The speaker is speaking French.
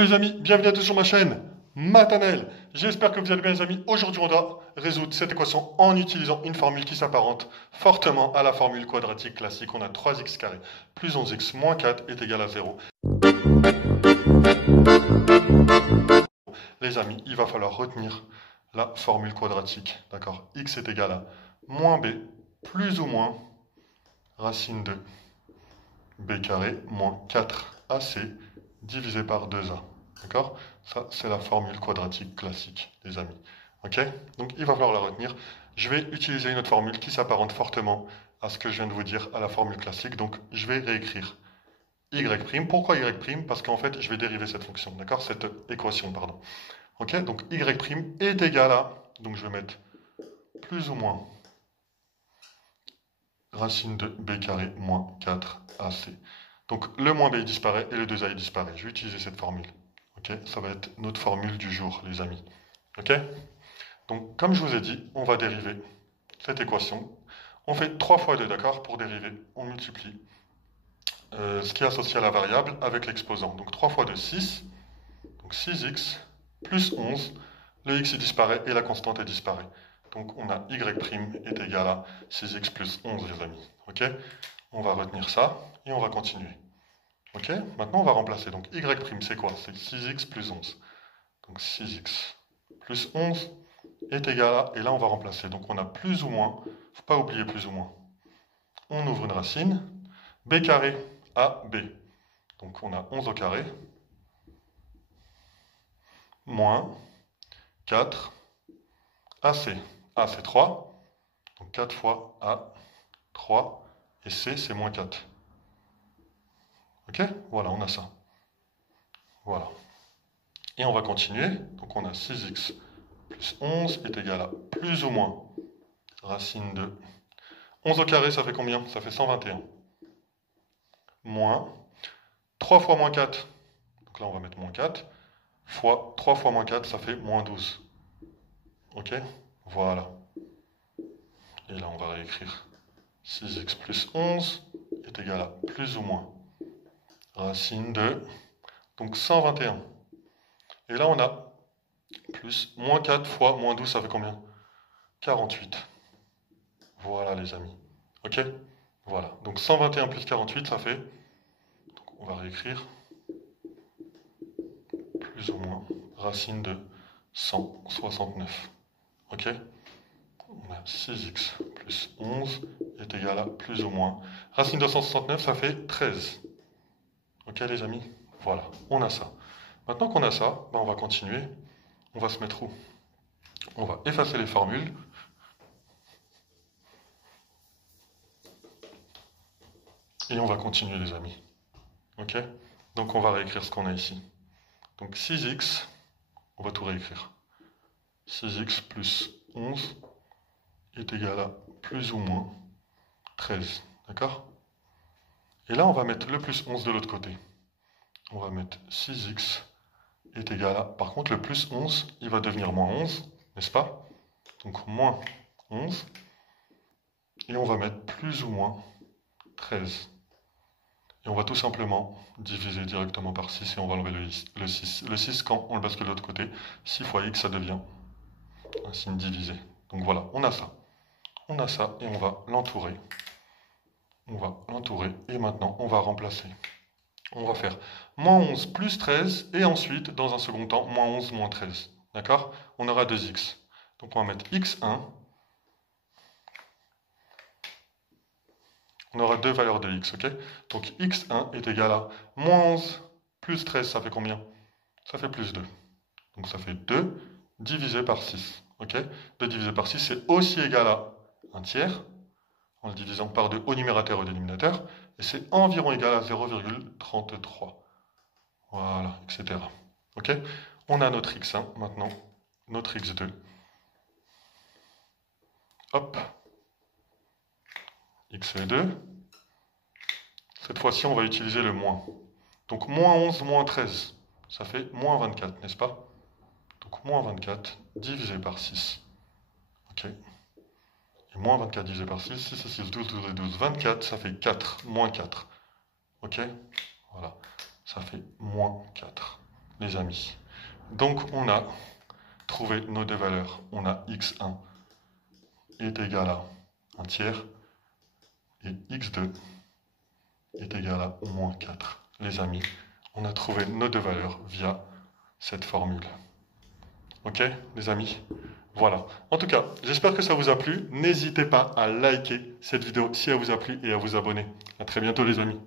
Les amis, bienvenue à tous sur ma chaîne Maternelle. J'espère que vous allez bien les amis. Aujourd'hui on doit résoudre cette équation en utilisant une formule qui s'apparente fortement à la formule quadratique classique. On a 3x carré plus 11x moins 4 est égal à 0. Les amis, il va falloir retenir la formule quadratique. D'accord? X est égal à moins b plus ou moins racine de b carré moins 4ac divisé par 2a. D'accord? Ça, c'est la formule quadratique classique, les amis. Ok? Donc, il va falloir la retenir. Je vais utiliser une autre formule qui s'apparente fortement à ce que je viens de vous dire, à la formule classique. Donc, je vais réécrire y'. Pourquoi y'? Parce qu'en fait, je vais dériver cette fonction, d'accord? Cette équation, pardon. Ok? Donc, y' est égal à, donc je vais mettre plus ou moins racine de b carré moins 4ac. Donc, le moins b disparaît et le 2a disparaît. Je vais utiliser cette formule. Ok, ça va être notre formule du jour, les amis. Ok? Donc, comme je vous ai dit, on va dériver cette équation. On fait 3 fois 2, d'accord? Pour dériver, on multiplie ce qui est associé à la variable avec l'exposant. Donc, 3 fois 2, 6. Donc, 6x plus 11. Le x disparaît et la constante disparaît. Donc, on a y' est égal à 6x plus 11, les amis. Ok? On va retenir ça et on va continuer. Ok, maintenant on va remplacer. Donc y' c'est quoi? C'est 6x plus 11. Donc 6x plus 11 est égal à... Et là on va remplacer. Donc on a plus ou moins. Il ne faut pas oublier plus ou moins. On ouvre une racine. B carré à B. Donc on a 11 au carré. Moins 4 AC. A c'est 3. Donc 4 fois A, 3. Et C c'est moins 4. Ok, voilà, on a ça. Voilà. Et on va continuer. Donc on a 6x plus 11 est égal à plus ou moins racine de 11 au carré, ça fait combien? Ça fait 121. Moins 3 fois moins 4. Donc là, on va mettre moins 4. Fois 3 fois moins 4, ça fait moins 12. Ok? Voilà. Et là, on va réécrire 6x plus 11 est égal à plus ou moins racine de... Donc 121. Et là, on a plus moins 4 fois moins 12, ça fait combien? 48. Voilà, les amis. Ok? Voilà. Donc 121 plus 48, ça fait... Donc on va réécrire plus ou moins racine de 169. Ok? On a 6x plus 11 est égal à plus ou moins. Racine de 169, ça fait 13. Ok les amis? Voilà, on a ça. Maintenant qu'on a ça, ben on va continuer. On va se mettre où? On va effacer les formules. Et on va continuer les amis. Ok? Donc on va réécrire ce qu'on a ici. Donc 6x, on va tout réécrire. 6x plus 11 est égal à plus ou moins 13. D'accord? Et là, on va mettre le plus 11 de l'autre côté. On va mettre 6x est égal à... Par contre, le plus 11, il va devenir moins 11, n'est-ce pas? Donc moins 11. Et on va mettre plus ou moins 13. Et on va tout simplement diviser directement par 6 et on va enlever le 6. Le 6, quand on le bascule de l'autre côté, 6 fois x, ça devient un signe divisé. Donc voilà, on a ça. On a ça et on va l'entourer. On va l'entourer et maintenant, on va remplacer. On va faire moins 11 plus 13 et ensuite, dans un second temps, moins 11 moins 13. D'accord? On aura 2x. Donc on va mettre x1. On aura deux valeurs de x, ok? Donc x1 est égal à moins 11 plus 13, ça fait combien? Ça fait plus 2. Donc ça fait 2 divisé par 6. Ok? 2 divisé par 6, c'est aussi égal à un tiers, en le divisant par 2 au numérateur et au dénominateur, et c'est environ égal à 0,33. Voilà, etc. Ok? On a notre x1 maintenant, notre x2. Hop. x2. Cette fois-ci, on va utiliser le moins. Donc moins 11 moins 13, ça fait moins 24, n'est-ce pas? Donc moins 24 divisé par 6. Ok? Et moins 24 divisé par 6, 6 et 6, 12, 12 et 12, 24, ça fait 4, moins 4. Ok? Voilà, ça fait moins 4. les amis. Donc, on a trouvé nos deux valeurs. On a x1 est égal à 1 tiers et x2 est égal à au moins 4. Les amis, on a trouvé nos deux valeurs via cette formule. Ok, les amis? Voilà. En tout cas, j'espère que ça vous a plu. N'hésitez pas à liker cette vidéo si elle vous a plu et à vous abonner. À très bientôt, les amis.